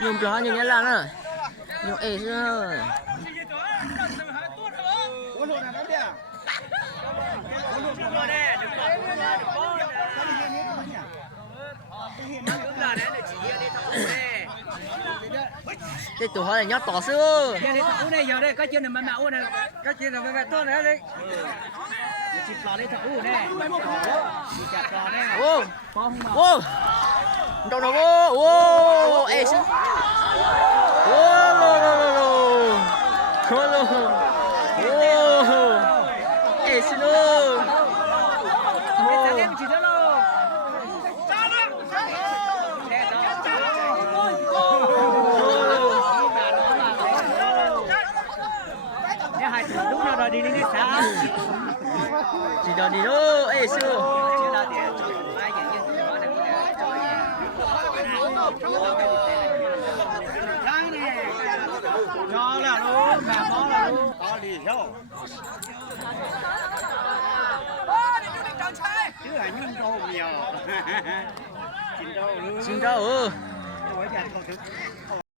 Nhung cho nhung nhắn lan nữa. Nhung ê chưa. Cái tụi họ là nhót tỏ xưa. Đây giờ đây cái chuyện này mà mạo này, cái chuyện này mà tốt đấy đấy. Chìm lò đây thật u nè. Chặt lò đây. Ô. Ô. Đâu đâu ô. Ô. Ê xưa. Ô lô lô lô lô. Ô lô. Ô. Ê xưa lô. Đúng rồi đi đi xa. Chỉ đợi đi đâu, ê xưa. Chưa là để cho ai vậy nhưng nó là cho là luôn, mà có là luôn. Có đi theo. Chứ là những đâu nhiều. Xin đâu. Xin đâu. Ủa chả thầu thức.